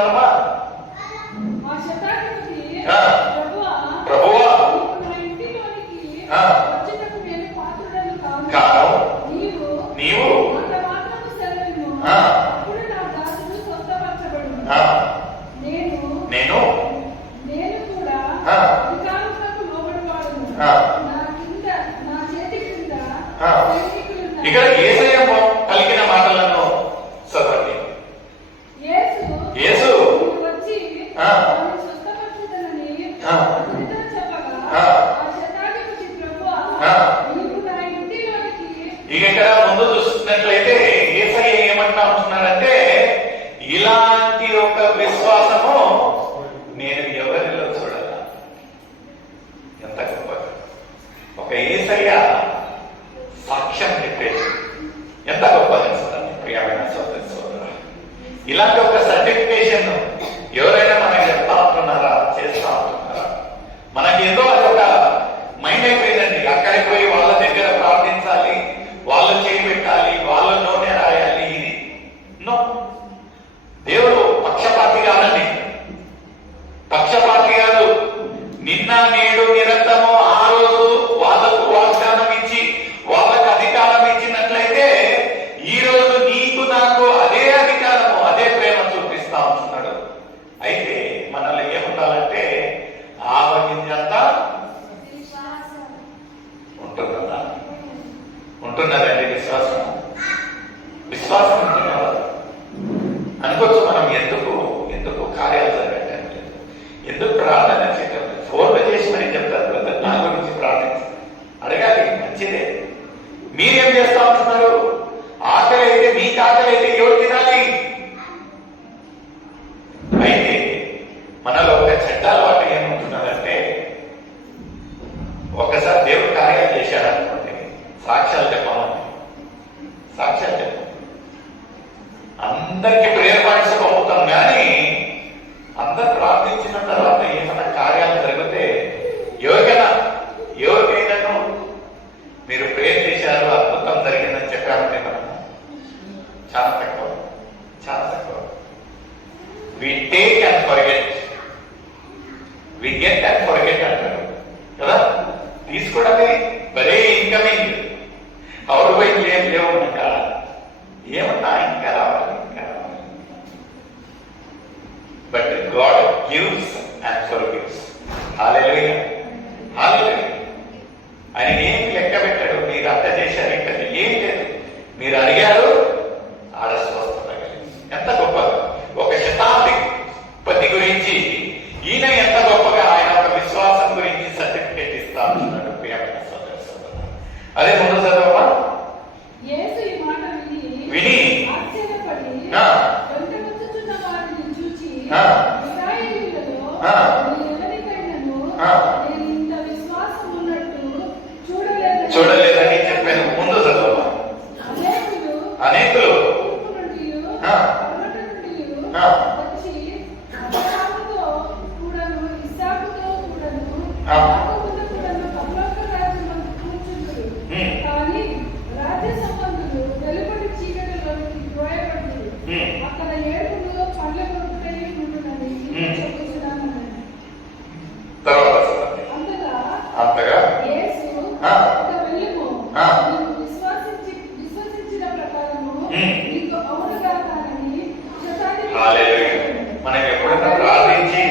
ఏమంటున్నారమ్మా? ప్రభువా కాను, నీవు నేను ఇక్కడ యేసయ్య పలికిన మాటలను చదవండి. యేసు ఇక ఇక్కడ ముందు చూస్తున్నట్లయితే యేసయ్య ఏమంటా ఉంటున్నారంటే, ఇలాంటి ఒక విశ్వాసము నేను ఎవరిలో చూడాల. ఎంత గొప్ప ఒక యేసయ్య సాక్ష్యం చెప్పేది ఎంత గొప్పది అనిపిస్తుంది ప్రియమైన సోదరి సోదర. ఇలాంటి ఒక సర్టిఫికేషన్ ఎవరైనా మనకి చెప్తా ఉంటున్నారా, చేస్తా ఉంటున్నారా? మనకి ఏదో అదొక మైండ్ అయిపోయిందండి. అక్కడికి పోయి వాళ్ళ దగ్గర ప్రార్థించాలి, వాళ్ళు చేయబెట్టాలి, వాళ్ళ నూనె రాయాలి. ఇది నో, దేవుడు పక్షపాతి కాదండి, పక్షపాతి కాదు. నిన్న నేడు నిరంతరము ఆ రోజు వాళ్ళకు వాగ్దానం ఇచ్చి వాళ్ళకు అధికారం ఇచ్చినట్లయితే ఈ రోజు నీకు నాకు అదే అధికారము, అదే ప్రేమ చూపిస్తా ఉంటున్నాడు. అయితే మనల్ని ఏముండాలంటే ఆవగింజంతా ఉంటుందా? ఉంటున్నదండి విశ్వాసం. విశ్వాసం ఉంటున్నారు అనుకోవచ్చు. మనం ఎందుకు కార్యాలు జరగటం లేదు, ఎందుకు ప్రార్థన చేయటం లేదు? ఫోన్లు చేసి మరి చెప్తారు, బ్రదర్ నా గురించి ప్రార్థించి అడగాలి, మంచిదే. మీరేం చేస్తా ఉంటున్నారు? ఆకలి అయితే, మీకు ఆకలి అయితే ఎవరు తినాలి? అయితే మనలో ఒక చెడ్డ అలవాటు ఏముంటున్నదంటే, ఒకసారి దేవుడు కార్యాలు చేశాడనుకోండి, సాక్ష్యాలు చెప్పాలి. సాక్ష్యాలు చెప్పాలి, అందరికీ ప్రేయర్ పాయింట్స్ పంపుతాం. కానీ అందరు ప్రార్థించిన తర్వాత ఏమైనా కార్యాలు జరిగితే ఎవరికైనాను మీరు ప్రేయర్ చేశారు, అద్భుతం జరిగిందని చెప్పారంటే మనం చాలా తక్కువ. We take and forget, we get and forget అంటారు కదా. తీసుకోవడమే భలే ఇన్కమింగ్, అవుట్ గోయింగ్ లేవు. ఇంకా ఏమన్నా ఇంకా రావాలి. But God gives and forgives. Hallelujah, hallelujah. ఆయన ఏం లెక్క పెట్టాడు, మీరు అంత చేశారు, ఇంకా ఏం లేదు. మీరు అడిగారు, ఆడ స్వస్థత కలిగింది. ఎంత గొప్పగా ఒక శతాధిపతి గురించి ఈయన ఎంత గొప్పగా ఆయన ఒక విశ్వాసం గురించి సర్టిఫికేట్ ఇస్తా ఉంటున్నాడు. ప్రియమైన సోదర సోదర, అదే ముందు చదవమా. విని చూడలేదని చెప్పాను. ముందు చదవమా. అనేకులు అంతగా మనం ఎప్పుడైనా ప్రార్థించి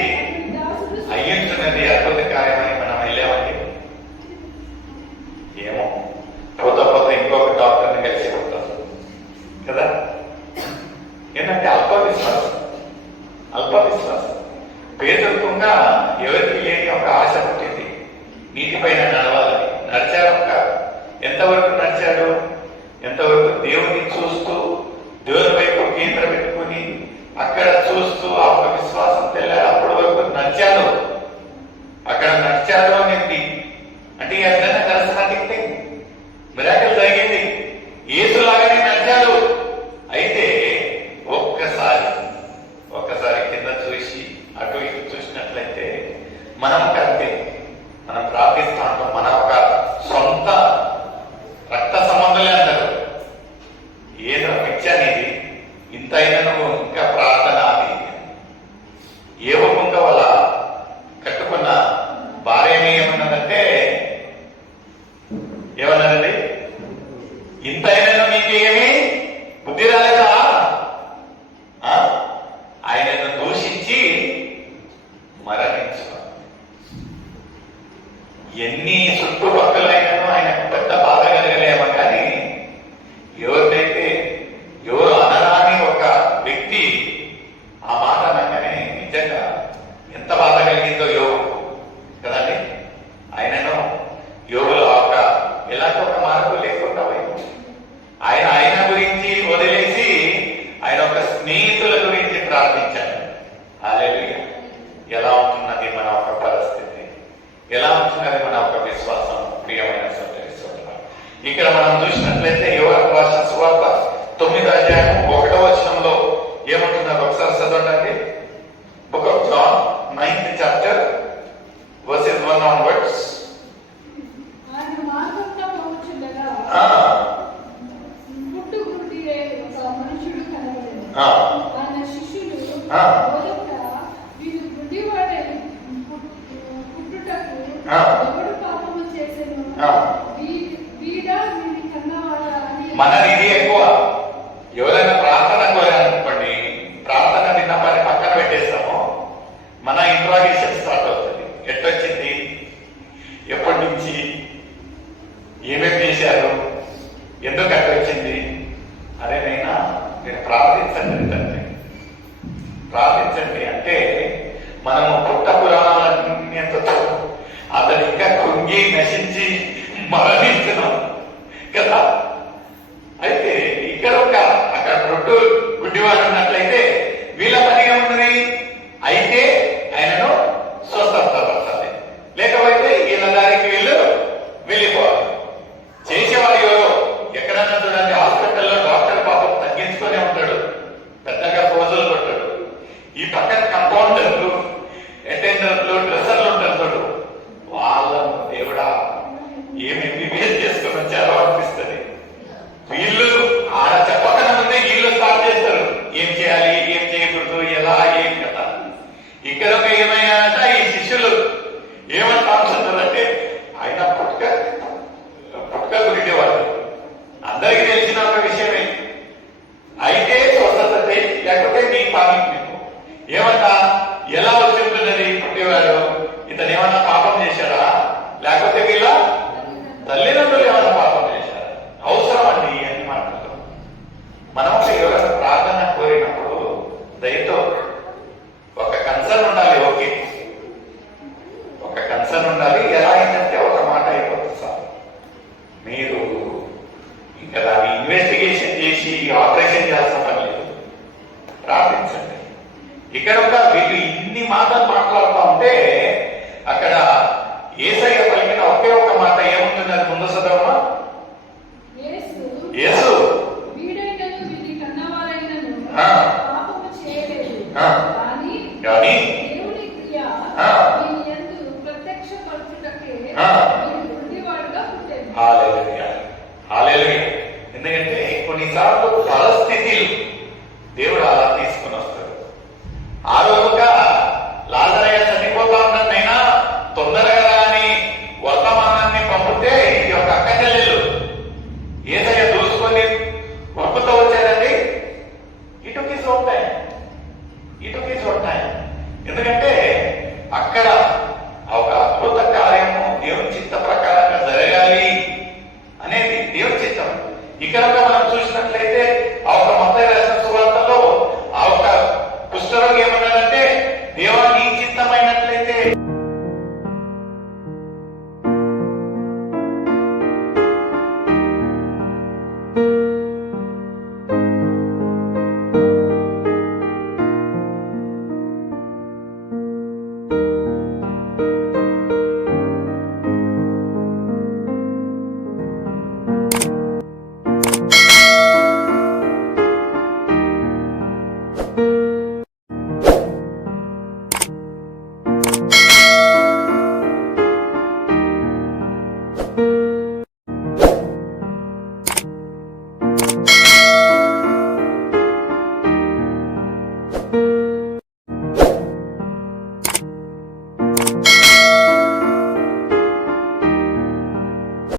అయ్యించున్నది అద్భుత కార్యమని మనం వెళ్ళామండి. ఏమో పోత ఇంకొక డాక్టర్ని కలిసి ఉంటాం కదా. ఏంటంటే అల్పవిశ్వాసం. పేదరికంగా ఎవరికి లేని ఒక ఆశ పుట్టింది, నీటిపైన నడవాలని. నడిచాడు. ఎంతవరకు నడిచాడు? ఎంతవరకు దేవుని చూస్తూ, దేవుని వైపు కేంద్రం పెట్టుకుని అక్కడ చూస్తూ ఆ ఒక విశ్వాసం తెల్లాడు. అప్పటి వరకు నడిచాడు. అక్కడ నడిచాడు అనేది అంటే ఏదైనా కరస్మాటిక్ మిరాకిల్ జరిగింది. యేసులాగానే నడిచాడు. అయితే ఒక్కసారి కింద చూసి అటు ఇటు చూసినట్లయితే మనం కంటే మనం ప్రార్థిస్తా ఉంటాం. మన ఒక సొంత రక్త సంబంధులే అంటారు. ఏదో పిచ్చా నీది, ఇంత అయినా నువ్వు ఇంకా ప్రార్థన అది ఎన్ని చుట్టుపక్కలైనను ఆయన పెద్ద బాధ కలగలేమో కానీ ఎవరినైతే ఎవరు అనరాని ఒక వ్యక్తి ఆ మాట అనగానే నిజంగా ఎంత బాధ కలిగిందో యోగు కదండి. ఆయనను యోగులో ఒక ఎలాంటి ఒక మార్పు లేకుండా పోయింది. ఆయన గురించి వదిలేసి ఆయన ఒక స్నేహితుల గురించి ప్రార్థించాడు. హల్లెలూయా. ఎలా ఉంటున్నది మన ఒక పరిస్థితి, ఎలా ఉంటున్నది మన ఒక విశ్వాసం? ప్రియమైన సోదరి సోదరులారా, ఇక్కడ మనం చూసినట్లయితే యోహాను రాసిన సువార్త 9వ అధ్యాయం 1వ వచనంలో ఏమంటున్నారు ఒకసారి చదవండి. Book of John 9th chapter verses 1 onwards. మన ఇది ఎక్కువ. ఎవరైనా ప్రార్థన కోరారనుకోండి, ప్రార్థన విన్న పని పక్కన పెట్టేస్తాము, మన ఇంట్రాగేషన్ స్టార్ట్ అవుతుంది. ఎట్టొచ్చింది, ఎప్పటి నుంచి, ఏమేమి చేశారు, ఎందుకు అట్టొచ్చింది? అరే నైనా మీరు ప్రార్థించండి తండ్రి, ప్రార్థించండి అంటే మనము పుట్ట పురాణాలన్నీ అతను ఇంకా కృంగి నశించి మరణించున్నాం కదా. అయితే ఇక్కడ అక్కడ రొట్టు గుడ్డివాడు ఉన్నట్లయితే వీళ్ళ పని ఏమున్నది? అయితే ఆయనను స్వస్థపరచాలి, లేకపోతే వీళ్ళ దారికి వీళ్ళు వెళ్ళిపోవాలి. చేసేవాడు ఎవరో ఎక్కడన్నా చూడండి, హాస్పిటల్లో డాక్టర్ పాపం తగ్గించుకునే ఉంటాడు, పెద్దగా పోజులు కొట్టాడు. ఈ పక్కన కంపౌండర్లు, అటెండర్లు, డ్రెస్సర్లు ఉంటారు చూడు, వాళ్ళను దేవుడా ఏమి ఎంబీబీఎస్ చేసుకుని వచ్చారో అనిపిస్తుంది. వీళ్ళు ఆడ చెప్పకన ముందే వీళ్ళు స్టార్ట్ చేస్తారు, ఏం చేయాలి, ఏం చేయకూడదు, ఎలా, ఏం కదా. ఇక్కడ ఒక ఏమైనాట ఈ శిష్యులు ఏమంటా అంటే ఆయన పుట్టుక గురిడేవాడు. అందరికీ తెలిసిన ఒక విషయమే. అయితే స్వస్థత లేకపోతే మీ పాపం మీకు ఏమంట, ఎలా వచ్చి ఉంటున్నది పుట్టేవాడు? ఇతను ఏమన్నా పాపం చేశాడా, లేకపోతే వీళ్ళ తల్లిదండ్రులు ఏమన్నా పాపం చేశారా? అవసరం అండి అని మాట్లాడతాం. మనం ఎవరైనా ప్రార్థన కోరినప్పుడు దయతో ఒక కన్సర్న్ ఉండాలి. ఓకే, ఒక కన్సర్న్ ఉండాలి. ఎలా అయిందంటే ఒక మాట అయిపోతుంది సార్, మీరు ఇంకా దాన్ని ఇన్వెస్టిగేషన్ చేసి ఆపరేషన్ చేయాల్సిన పని లేదు, ప్రార్థించండి. ఇక్కడ ఒక వీళ్ళు ఇన్ని మాటలు మాట్లాడుతూ ఉంటే అక్కడ యేసయ్య పలికిన ఒకే ఒక మాట ఏముంటున్నది? ముందు చదవమా. యేసు కానీ ఎందుకంటే కొన్నిసార్లు పరిస్థితులు దేవుడు అలా తీసుకుని వస్తాడు. ఆ రోజుగా లాజరయ్య చనిపోతా ఉన్నదైనా తొందరగా రాని వర్తమానాన్ని పంపితే ఇది ఒక అక్క చెల్లెలు ఏదైనా దూసుకొని పంపుతూ వచ్చారండి. ఇటుకి చూడటాయి ఎందుకంటే అక్కడ